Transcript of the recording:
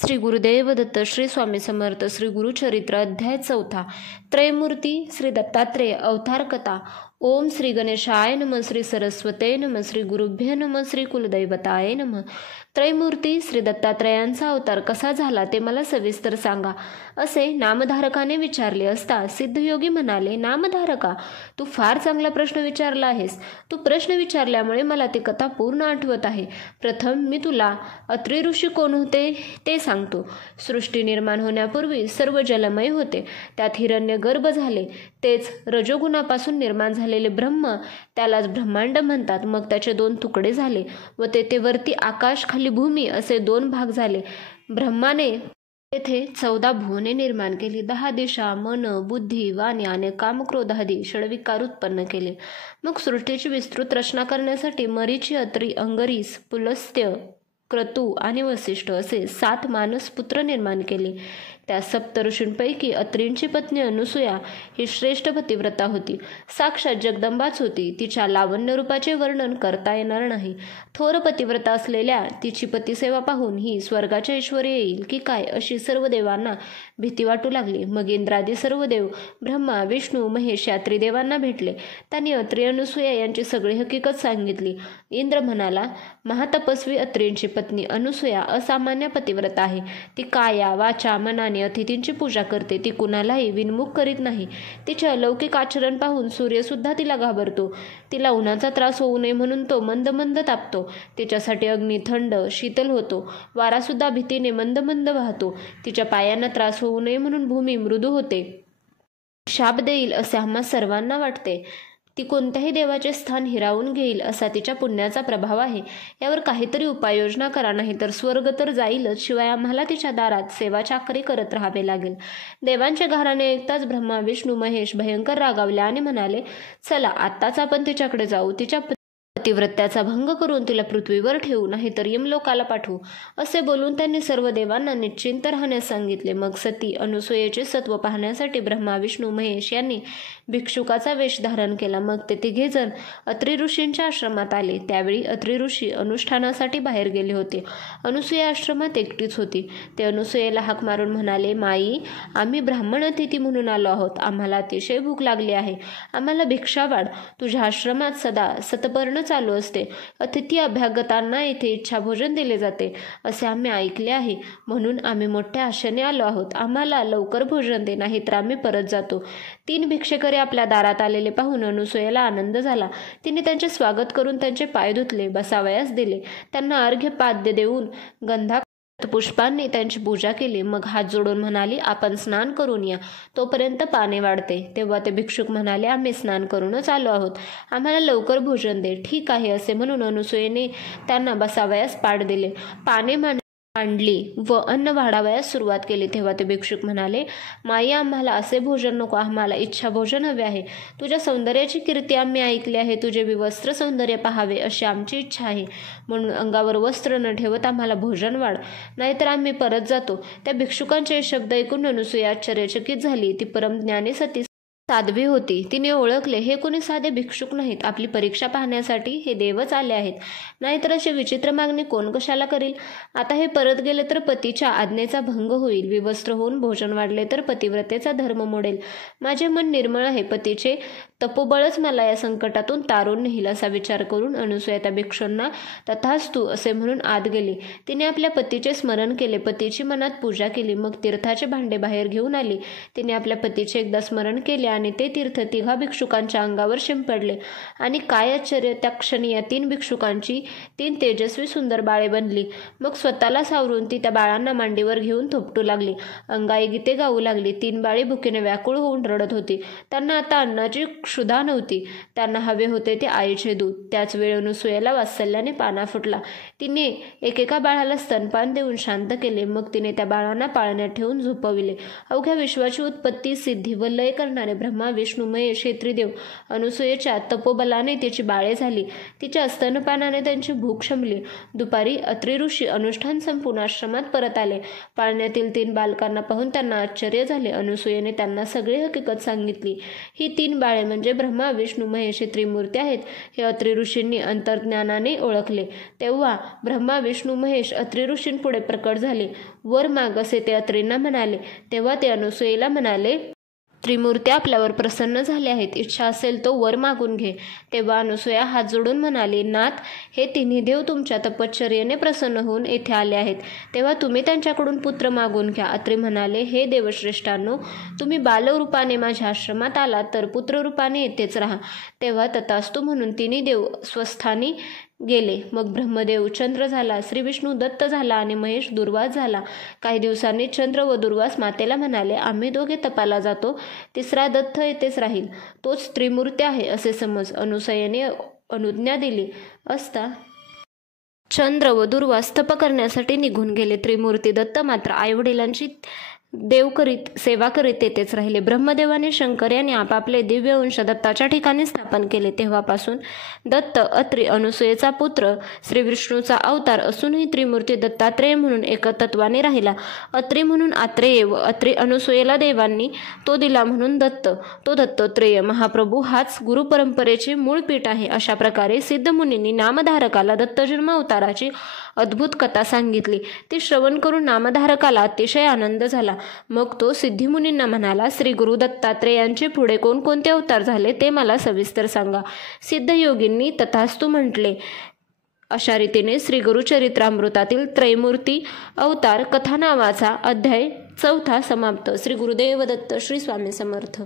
श्री गुरुदेव दत्त. श्री स्वामी समर्थ. श्री गुरुचरित्र अध्याय 4. त्रयमूर्ती. श्री दत्तात्रेय अवतार कथा. ओम श्री गणेशाय नमः. श्री सरस्वते नमः. श्री गुरुभ्य नमः. श्री कुलदैवताय नमः. त्रयमूर्ती श्री दत्तात्रेयांचा अवतार कसा झाला ते मला सविस्तर सांगा, असे नामधारकाने विचारले असता सिद्धयोगी म्हणाले, नामधारका, तू फार चांगला प्रश्न विचारला आहेस. तू प्रश्न विचारल्यामुळे मला ती कथा पूर्ण आठवत आहे. प्रथम मी तुला अत्रि ऋषी कोण होते ते सांगतो. सृष्टी निर्माण होण्यापूर्वी सर्व जलमय होते. त्यात हिरण्य गर्भ झाले. तेच रजोगुणापासून निर्माण झालेले ब्रह्म, त्यालाच ब्रह्मांड म्हणतात. मग त्याचे 2 तुकडे झाले व तेथे वरती आकाश खाली भूमी असे 2 भाग झाले. ब्रह्माने तेथे 14 भुवने निर्माण केली. 10 दिशा, मन, बुद्धी, वाणी आणि कामक्रोधादी षड्विकार उत्पन्न केले. मग सृष्टीची विस्तृत रचना करण्यासाठी मरीची, अत्री, अंगरीस, पुलस्त्य, क्रतू आणि वसिष्ठ असे 7 मानस पुत्र निर्माण केले. त्या सप्तऋषींपैकी अत्रींची पत्नी अनुसूया ही श्रेष्ठ पतिव्रता होती. साक्षात जगदंबाच होती. तिच्या लावण्य रूपाचे वर्णन करता येणार नाही. थोर पतिव्रता असलेल्या तिची पतिसेवा पाहून ही स्वर्गाचे ऐश्वर्य येईल की काय अशी सर्व देवांना भीती वाटू लागली. मग इंद्रादी सर्व देव, ब्रह्मा, विष्णू, महेश या त्रिदेवांना भेटले. त्यांनी अत्री, अनुसूया यांची सगळी हकीकत सांगितली. इंद्र म्हणाला, महातपस्वी अत्रींची पत्नी अनुसूया असामान्य पतिव्रता आहे. ती काया, वाचा, मनाने अतिथींची पूजा करते. ती कुणालाही विनमुख करीत नाही. तिचे अलौकिक आचरण पाहून सूर्यसुद्धा तिला घाबरतो. तिला उन्हाचा त्रास होऊ नये म्हणून तो मंद मंद तापतो. तिच्यासाठी अग्नी थंड शीतल होतो. वारासुद्धा भीतीने मंद मंद वाहतो. तिच्या पायांना त्रास होऊ नये म्हणून भूमी मृदू होते. शाप देईल असे आम्हा सर्वांना वाटते. ती कोणत्याही देवाचे स्थान हिरावून घेईल असा तिच्या पुण्याचा प्रभाव आहे. यावर काहीतरी उपाययोजना करा, नाही तर स्वर्ग तर जाईलच, शिवाय आम्हाला तिच्या दारात सेवा चाकरी करत राहावे लागेल. देवांचे घराणे ऐकताच ब्रह्मा, विष्णू, महेश भयंकर रागावले आणि म्हणाले, चला आत्ताच आपण तिच्याकडे जाऊ. तिच्या पतिव्रत्याचा भंग करून तिला पृथ्वीवर ठेवू, नाही तर यमलोकाला पाठवू. असे बोलून त्यांनी सर्व देवांना निश्चिंत राहण्यास सांगितले. मग सती अनुसूयेचे सत्व पाहण्यासाठी ब्रह्मा, विष्णू, महेश यांनी भिक्षुकाचा वेश धारण केला. मग ते 3घे जण अत्री ऋषींच्या आश्रमात आले. त्यावेळी अत्री ऋषी अनुष्ठानासाठी बाहेर गेले होते. अनुसूया आश्रमात एकटीच होती. ते अनुसूयेला हाक मारून म्हणाले, माई, आम्ही ब्राह्मण अतिथी म्हणून आलो आहोत. आम्हाला अतिशय भूक लागली आहे. आम्हाला भिक्षा वाढ. तुझ्या आश्रमात सदा सतपर्ण चालू असते. अतिथी अभ्यागतांना येथे इच्छा भोजन दिले जाते असे आम्ही ऐकले आहे. म्हणून आम्ही मोठ्या आशेने आलो आहोत. आम्हाला लवकर भोजन दे, नाही तर आम्ही परत जातो. 3 भिक्षेकरी आपल्या दारात आलेले पाहून अनुसूयेला आनंद झाला. तिने त्यांचे स्वागत करून त्यांचे पाय धुतले, बसावयास दिले. त्यांना अर्घ्य पाद्य देऊन गंधा पुष्पांनी त्यांची पूजा केली. मग हात जोडून म्हणाली, आपण स्नान करून या, तोपर्यंत पाने वाढते. तेव्हा ते भिक्षुक म्हणाले, आम्ही स्नान करूनच आलो आहोत. आम्हाला लवकर भोजन दे. ठीक आहे असे म्हणून अनुसूयेने त्यांना बसावयास पाट दिले. पाने मांडली व अन्न वाढावयास सुरुवात केली. तेव्हा ते भिक्षुक म्हणाले, माई, आम्हाला असे भोजन नको. आम्हाला इच्छा भोजन हवे आहे. तुझ्या सौंदर्याची कीर्ती आम्ही ऐकली आहे. तुझे विवस्त्र सौंदर्य पाहावे अशी आमची इच्छा आहे. म्हणून अंगावर वस्त्र न ठेवत आम्हाला भोजन वाढ, नाहीतर आम्ही परत जातो. त्या भिक्षुकांचे शब्द ऐकून अनुसूया आश्चर्यचकित झाली. ती परमज्ञानी सती साध्वी होती. तिने ओळखले, हे कोणी साधे भिक्षुक नाहीत. आपली परीक्षा पाहण्यासाठी हे देवच आले आहेत. नाहीतर अशी विचित्र मागणी कोण कशाला करील. आता हे परत गेले तर पतीच्या आज्ञेचा भंग होईल. विवस्त्र होऊन भोजन वाढले तर पतिव्रतेचा धर्म मोडेल. माझे मन निर्मळ आहे. पतीचे तपोबळच मला या संकटातून तारून नेईल असा विचार करून अनुसूया त्या भिक्षूंना तथास्तु असे म्हणून आत गेली. तिने आपल्या पतीचे स्मरण केले. पतीची मनात पूजा केली. मग तीर्थाचे भांडे बाहेर घेऊन आली. तिने आपल्या पतीचे एकदा स्मरण केले आणि ते तीर्थ 3 भिक्षुकांच्या अंगावर शिंपडले. आणि काय आश्चर्य, त्या क्षणी या 3 भिक्षुकांची 3 तेजस्वी सुंदर बाळे बनली. मग स्वतःला सावरून ती त्या बाळांना मांडीवर घेऊन थोपटू लागली. अंगाई गीते गाऊ लागली. 3 बाळे भुकेने व्याकुळ होऊन रडत होती. त्यांना आता अन्नाची क्षुधा नव्हती. त्यांना हवे होते ते आईचे दूध. त्याच वेळी अनुसूयेला वात्सल्याने पाना फुटला. तिने एकेका बाळाला स्तनपान देऊन शांत केले. मग तिने त्या बाळांना पाळण्यात ठेवून झोपविले. अवघ्या विश्वाची उत्पत्ती, सिद्धी व लय करणारे ब्रह्मा, विष्णू, महेश हे त्रिदेव अनुसूयेच्या तपोबलाने तिची बाळे झाली. तिच्या स्तनपानाने त्यांची भूक शमली. दुपारी अत्री ऋषी अनुष्ठान संपून आश्रमात परत आले. पाळण्यातील 3 बालकांना पाहून त्यांना आश्चर्य झाले. अनुसूयेने त्यांना सगळी हकीकत सांगितली. ही 3 बाळे म्हणजे म्हणजे ब्रह्मा विष्णू महेश हे त्रिमूर्ती आहेत हे अत्रि ऋषींनी अंतर्ज्ञानाने ओळखले. तेव्हा ब्रह्मा विष्णू महेश अत्रि ऋषींपुढे प्रकट झाले. वर माग असे ते अत्रींना म्हणाले. तेव्हा ते अनसूयेला म्हणाले, त्रिमूर्ती आपल्यावर प्रसन्न झाले आहेत. इच्छा असेल तो वर मागून घे. तेव्हा अनसूया हात जोडून म्हणाली, नाथ, हे तिन्ही देव तुमच्या तपश्चर्येने प्रसन्न होऊन येथे आले आहेत. तेव्हा तुम्ही त्यांच्याकडून पुत्र मागून घ्या. अत्रि म्हणाले, हे देवश्रेष्ठांनो, तुम्ही बालरूपाने माझ्या आश्रमात आलात तर पुत्ररूपाने येथेच राहा. तेव्हा तथास्तु म्हणून तिन्ही देव स्वस्थानी गेले. मग ब्रह्मदेव चंद्र झाला, श्री विष्णू दत्त झाला आणि महेश दुर्वास झाला. काही दिवसांनी चंद्र व दुर्वास मातेला म्हणाले, आम्ही दोघे तपाला जातो. तिसरा दत्त येथेच राहील. तोच त्रिमूर्ती आहे असे समज. अनसूयेने अनुज्ञा दिली असता चंद्र व दुर्वास तप करण्यासाठी निघून गेले. त्रिमूर्ती दत्त मात्र आईवडिलांची देव करीत सेवा करीत तेथेच राहिले. ब्रह्मदेवाने शंकर यांनी आपापले दिव्य अंश दत्ताच्या ठिकाणी स्थापन केले. तेव्हापासून दत्त अत्रि अनसूयेचा पुत्र, श्री विष्णूचा अवतार असूनही त्रिमूर्ती दत्तात्रेय म्हणून एकतत्वाने राहिला. अत्रि म्हणून आत्रेय व अत्रि अनसूयेला देवांनी तो दिला म्हणून दत्त. तो दत्तात्रेय महाप्रभू हाच गुरुपरंपरेचे मूळ पीठ आहे. अशा प्रकारे सिद्धमुनींनी नामधारकाला दत्तजन्म अवताराची अद्भुत कथा सांगितली. ती श्रवण करून नामधारकाला अतिशय आनंद झाला. मग तो सिद्धिमुनींना म्हणाला, श्री गुरु दत्तात्रेयांचे पुढे कोणकोणते अवतार झाले ते मला सविस्तर सांगा. सिद्धयोगींनी तथास्तु म्हटले. अशा रीतीने श्री गुरुचरित्रामृतातील त्रैमूर्ती अवतार कथा नावाचा अध्याय 4 समाप्त. श्री गुरुदेव दत्त. श्री स्वामी समर्थ.